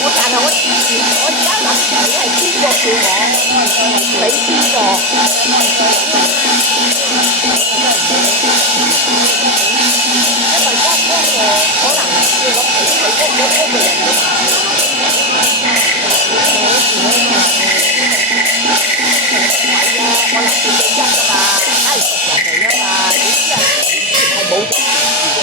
我但係我而家諗起係邊個叫我俾邊個？因為嗰個可能叫我俾佢嗰個人都係啊，我諗住記得㗎嘛，係熟人嚟㗎嘛，你啲人係冇做事嘅。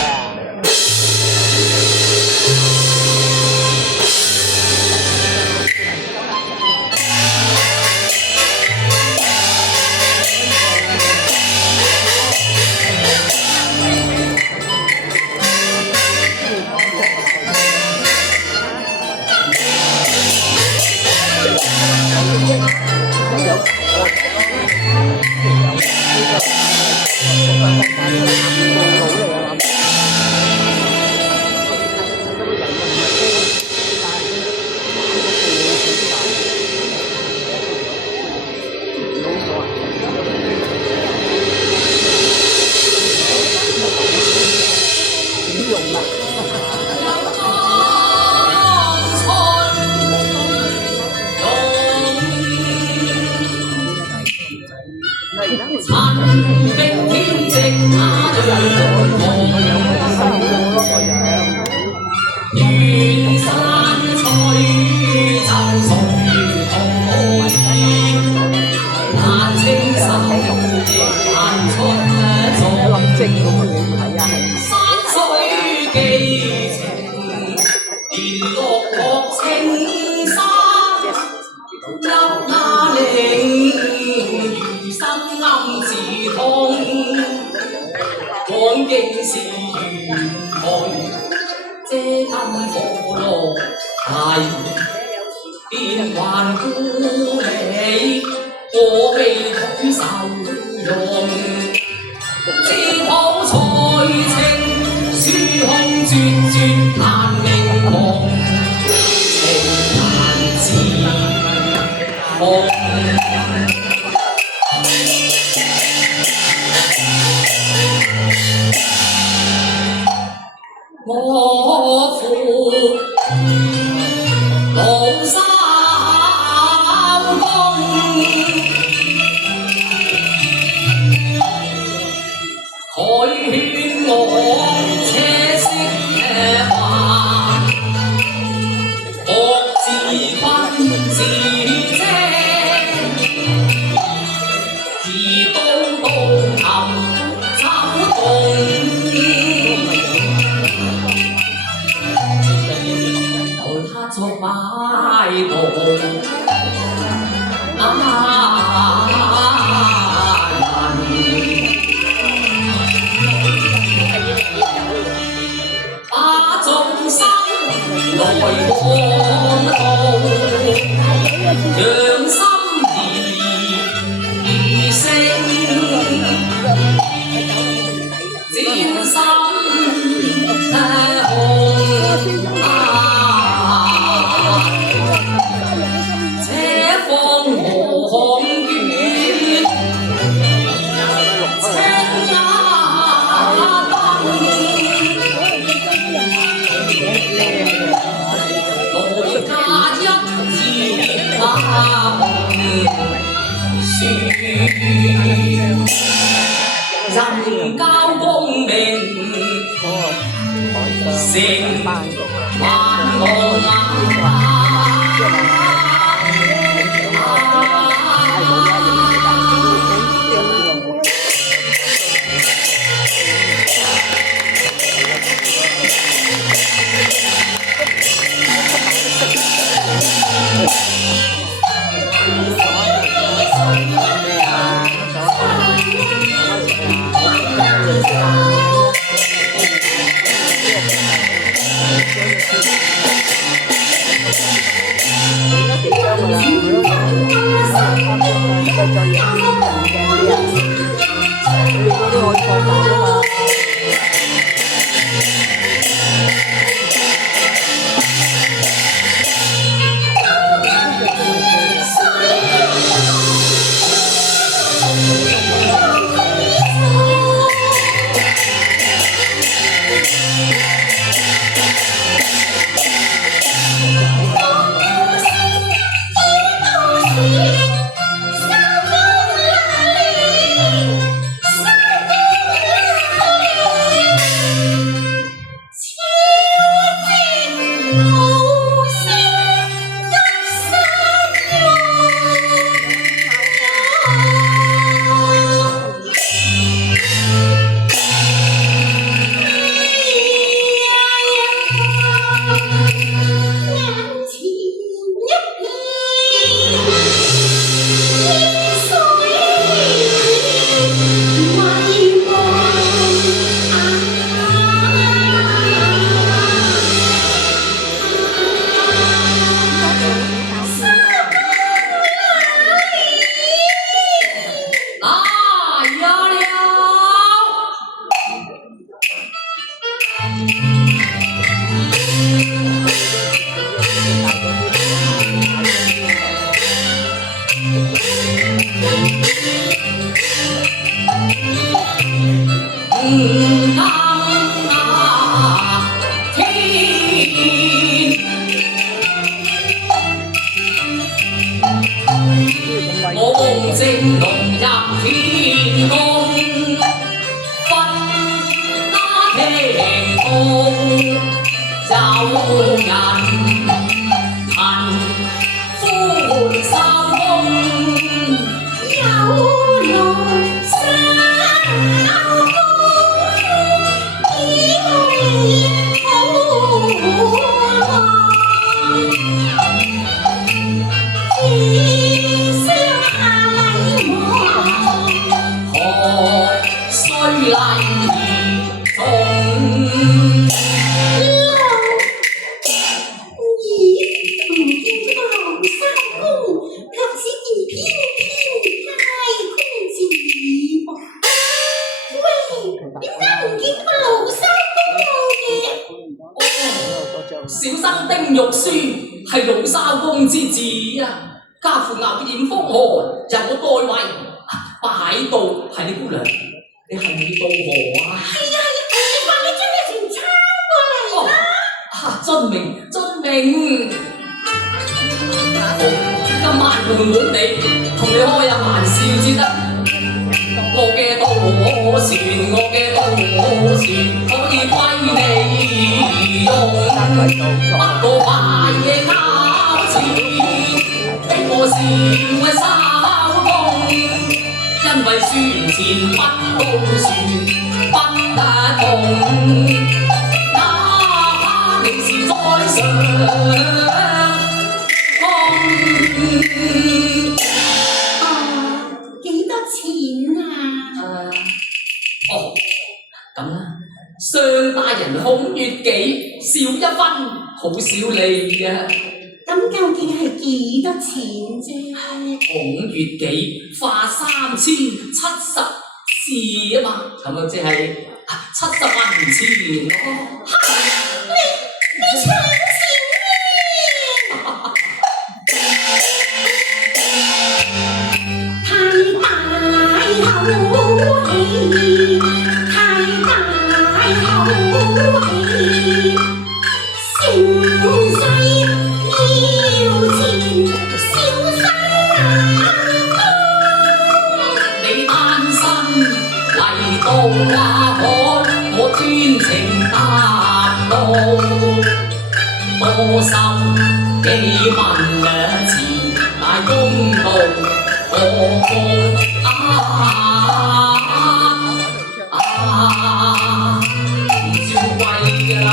人交功名，成萬無我正龍入天宮，分打聽風，有人恨歡三公，有龍三公，以為好浪。小生丁玉書係老三公之子啊，家父牛硯風河，由我代為擺到係你姑娘，你係咪到河啊？係啊，你話你將你全抄過嚟啦！遵命遵命。好，今晚悶悶地同你開下玩笑至得。我嘅渡河船，我嘅渡河船可以歸你用，不過壞嘢交錢，俾我笑收工，因為船前不到船不得動，哪怕你是在上咁啦，相大人孔乙己少一分，好少利啊！咁究竟係幾多錢啫？孔乙己花3740啊嘛，咁啊即係70文錢咯。你搶錢咩？太大口氣！成世要錢，小生你單身嚟到海，我專程達到，多收幾蚊嘅錢，大公道我公唔算貴㗎啦。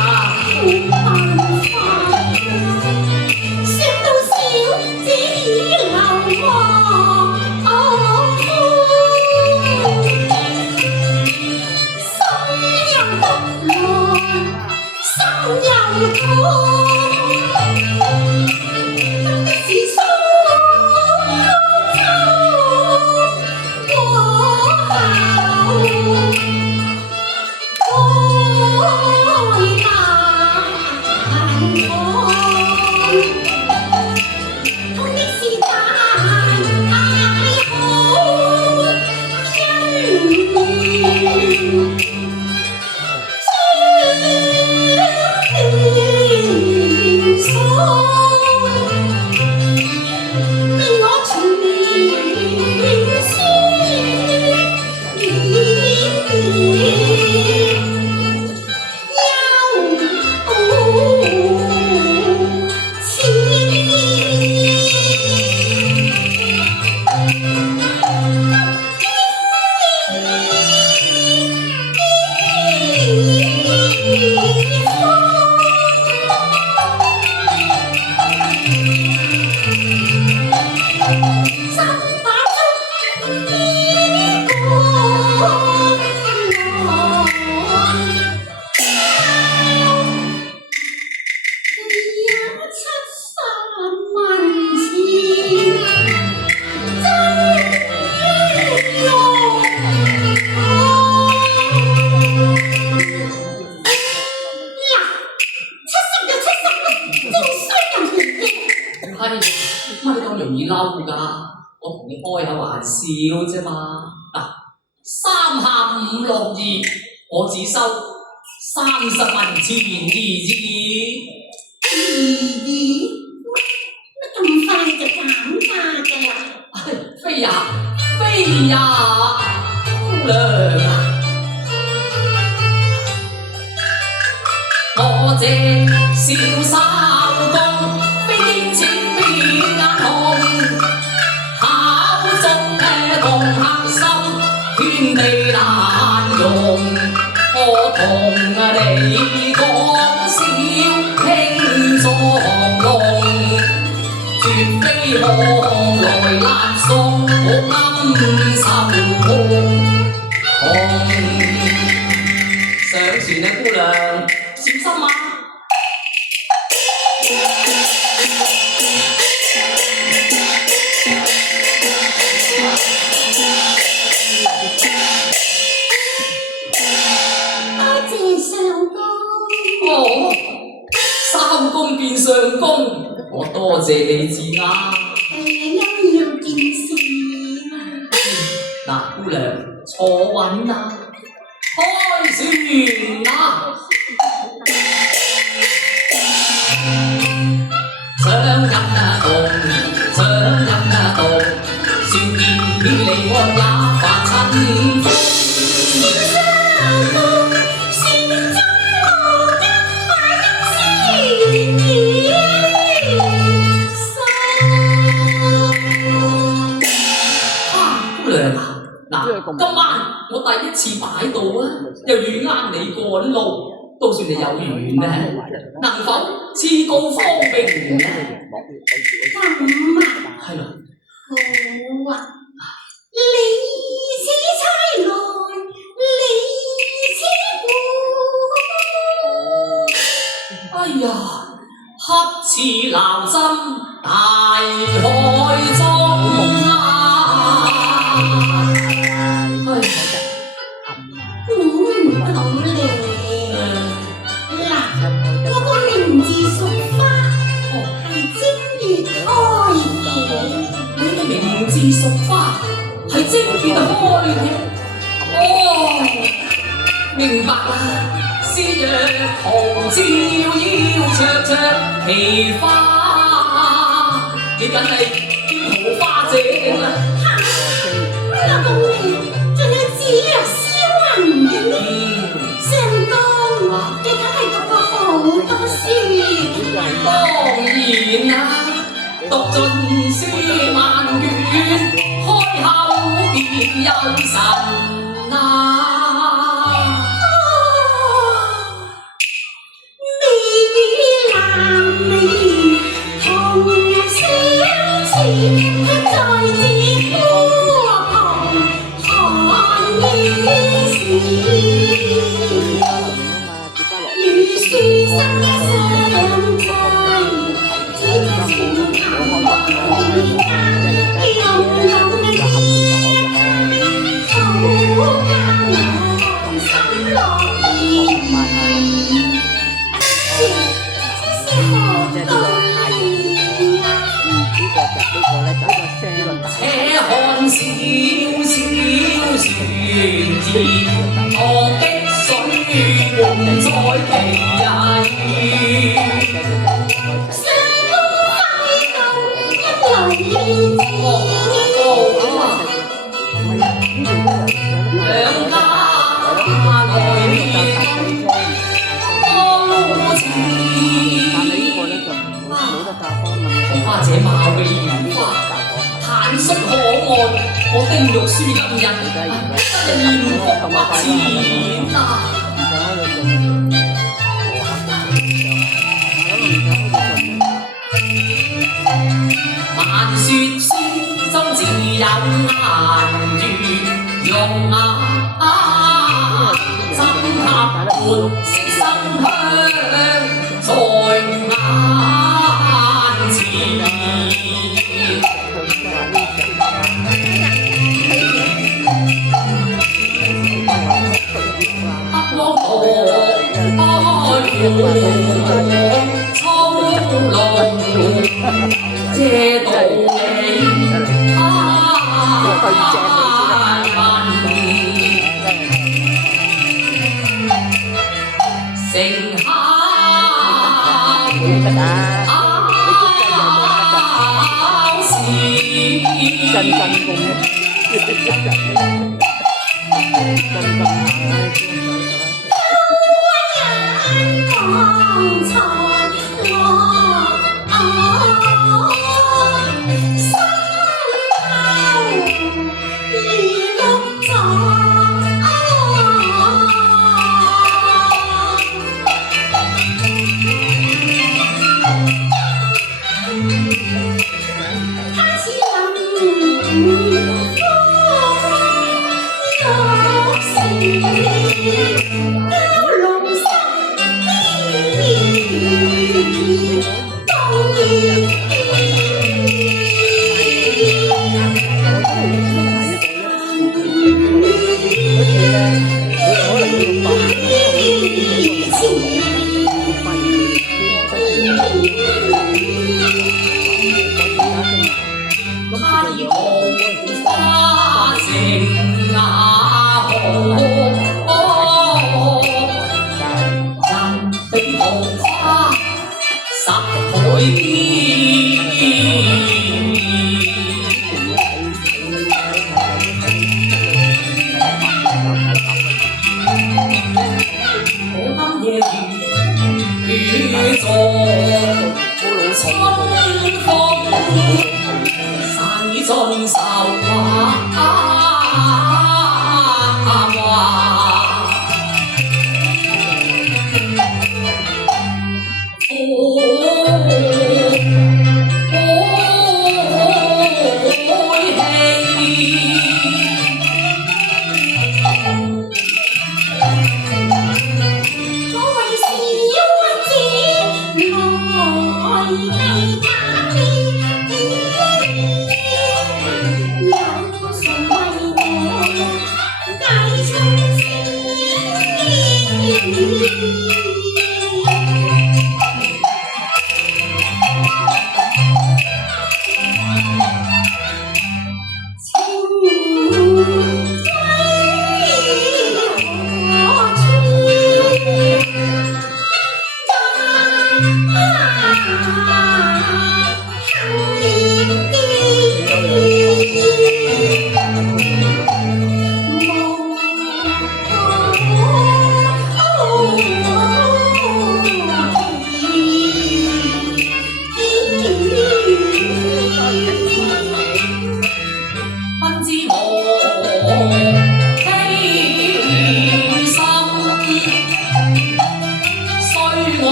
係乜你咁容易嬲㗎？我同你開下玩笑啫嘛。嗱，3下5落2，我只收30文錢而已。乜咁快就減價㗎啦？飛呀飛呀，姑娘啊！我這小三公，非經錢變眼紅，考足同客心，天地難容。我同你講笑輕作弄，絕非往來難送，我暗愁痛。上船啊，姑娘，小心啊！多謝上公。哦，三公變相公，我多謝你至啱。因要件事嗱，姑娘坐穩啦，開船啦！想飲啊凍，想飲啊凍，船見離岸也發親風。今晚我第一次擺渡啊，又遇啱你趕路，都算你有緣咧。能否賜告方便呢？咁啊，係啦。好啊，你此差來，你此過。哎呀，黑似鬧針大海中啊！好咧，嗱，我個名字屬花，係正月開嘅。你嘅名字屬花，係正月開嘅。哦，明白啦。詩若紅照耀灼灼奇花，你梗係叫桃花姐啦。我個名仲有紫若燒雲嘅呢。上公，你梗係讀過好多書嘅。當然啦，讀盡書萬卷，開口便有神啊！你男兒同相似，在此孤旁看於是。如書生相追，只在前行間，悠悠的夜草間心樂意。這是何道理啊？且看小小船兒，我的水滿載奇異。上公快到一來兩家來年高似。花姐貌美如花，坦率可愛，我丁玉書引人，真係豔福不淺啊！萬説書中自有顏如用啊，針塔撥色生香在眼前。北汪河開闊，蒼龍借道理城下真功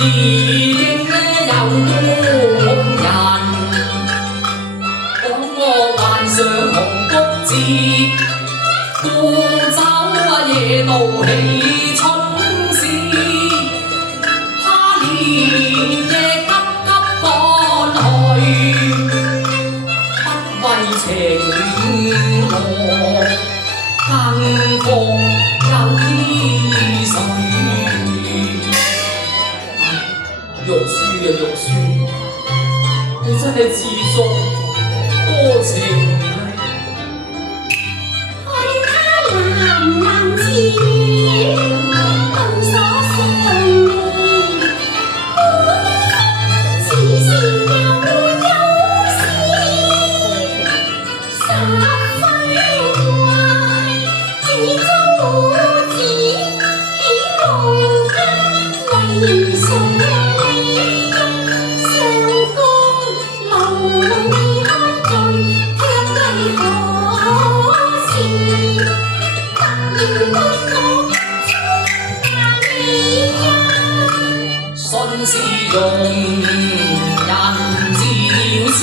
已經有工人，講我患上紅谷字，孤舟夜渡起春事，他連夜急急趕去，不為情羅，更覺有依水。玉書啊玉書，你真係自作多情啊！看他喃喃自語，動所相念，此時又有事，十分壞，這周子喜無間為誰？信是用人自了事，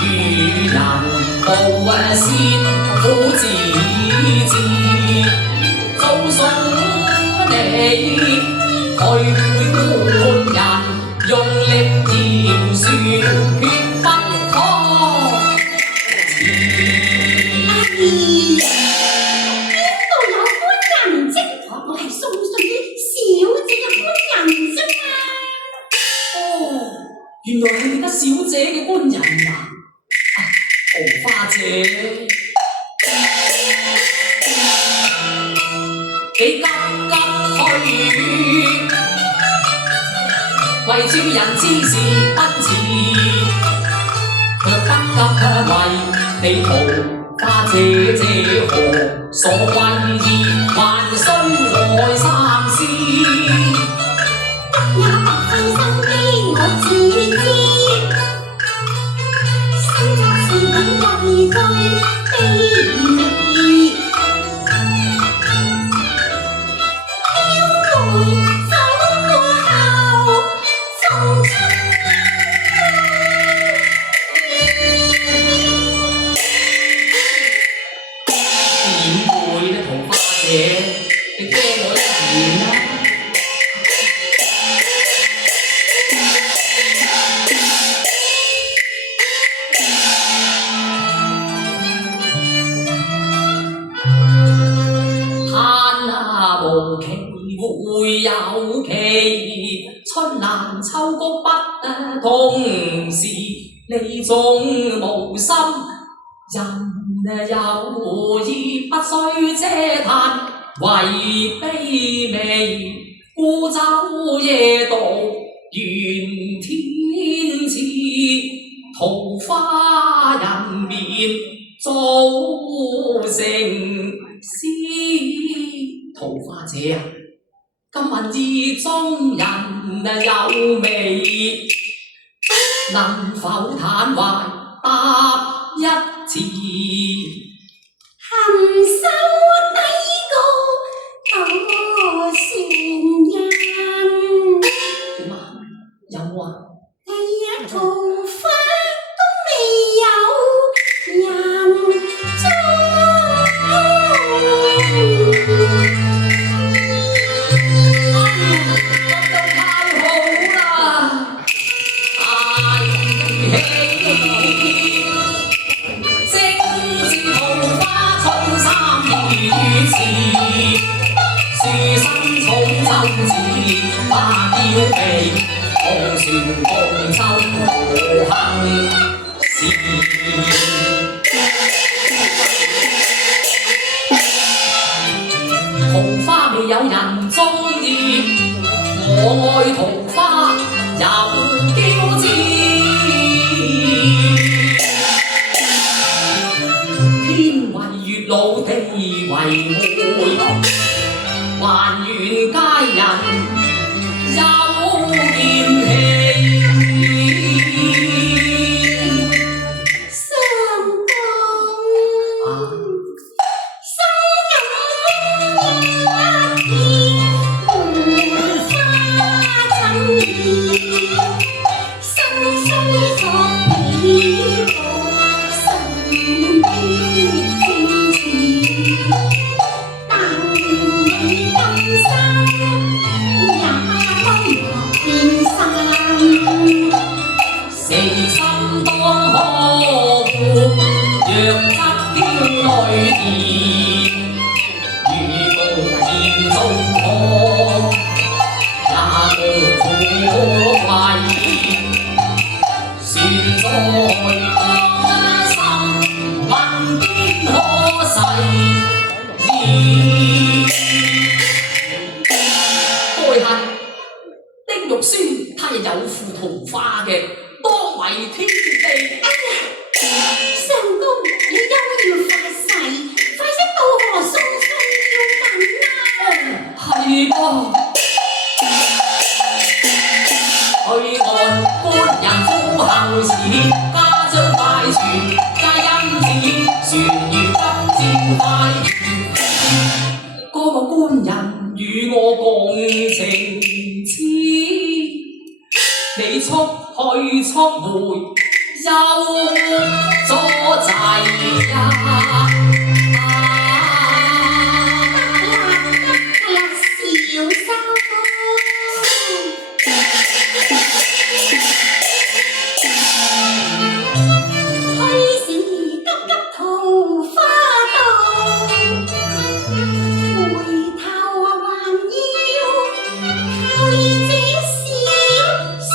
與人道先苦自治，早送你去官人，用力嚴説決不可辭。我係送信啲小姐嘅官人啫嘛。哦，原來係你家小姐嘅官人啊！桃花姐，你急急去，為招人之事不辭，卻不急為你桃花姐這何所謂意，還須來三思。也白費心機，我自知，身作是品為對卑微，飄梅走過後，從出。你驚我一言啦！嘆啊無期會有期，春蘭秋菊不同時，你總無心。人有意不須嗟嘆，為卑微，孤舟夜渡願天賜，桃花人面造成詩。桃花姐啊，今問意中人有味，能否坦懷答一詞？含羞低告多善人。點啊？有冇啊？第一桃花都未有人中。咁就太好啦！太喜，正是桃花春三月時，樹身草針子花嬌美，同船同舟無幸事。桃花未有人鍾意，我愛桃花有嬌枝。天為月老，地為媒，還願佳人有劍氣。相公，心有一片。也無可謂。善在當心，問天可誓言。該恨丁玉書，他亦有負桃花嘅，當為天地。相公，你休要發誓，快些到河送信要緊啊！係噃，去看官人夫後事，家將快傳，皆因此船如急漸快。嗰個官人與我共情痴，你速去速回，又阻滯呀！小三推是急急桃花道，回頭還要靠你這小船。